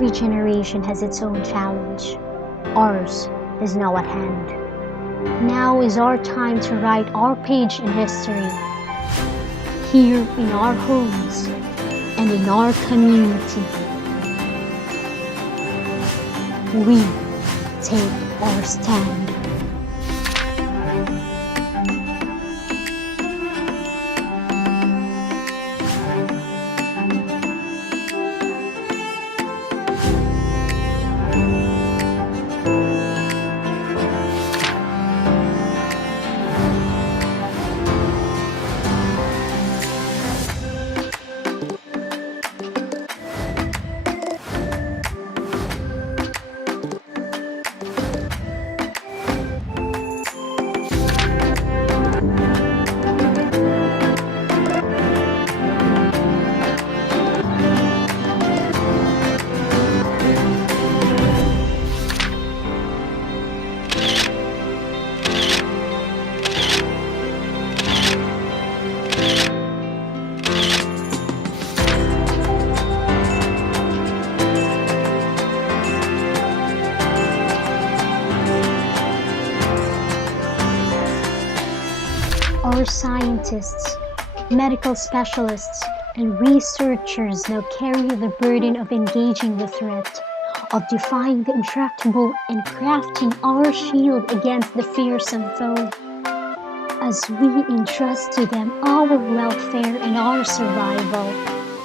every generation has its own challenge. Ours is now at hand. Now is our time to write our page in history, here in our homes and in our community. We take our stand. Our scientists, medical specialists, and researchers now carry the burden of engaging the threat, of defying the intractable and crafting our shield against the fearsome foe. As we entrust to them our welfare and our survival,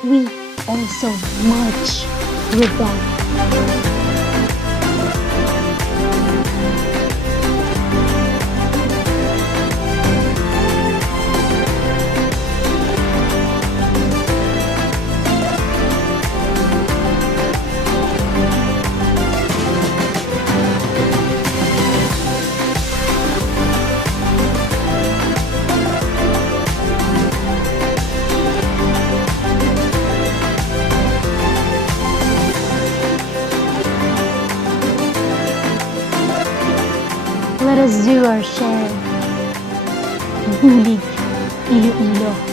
we also march with them. Let us do our share. Bulig Iloilo.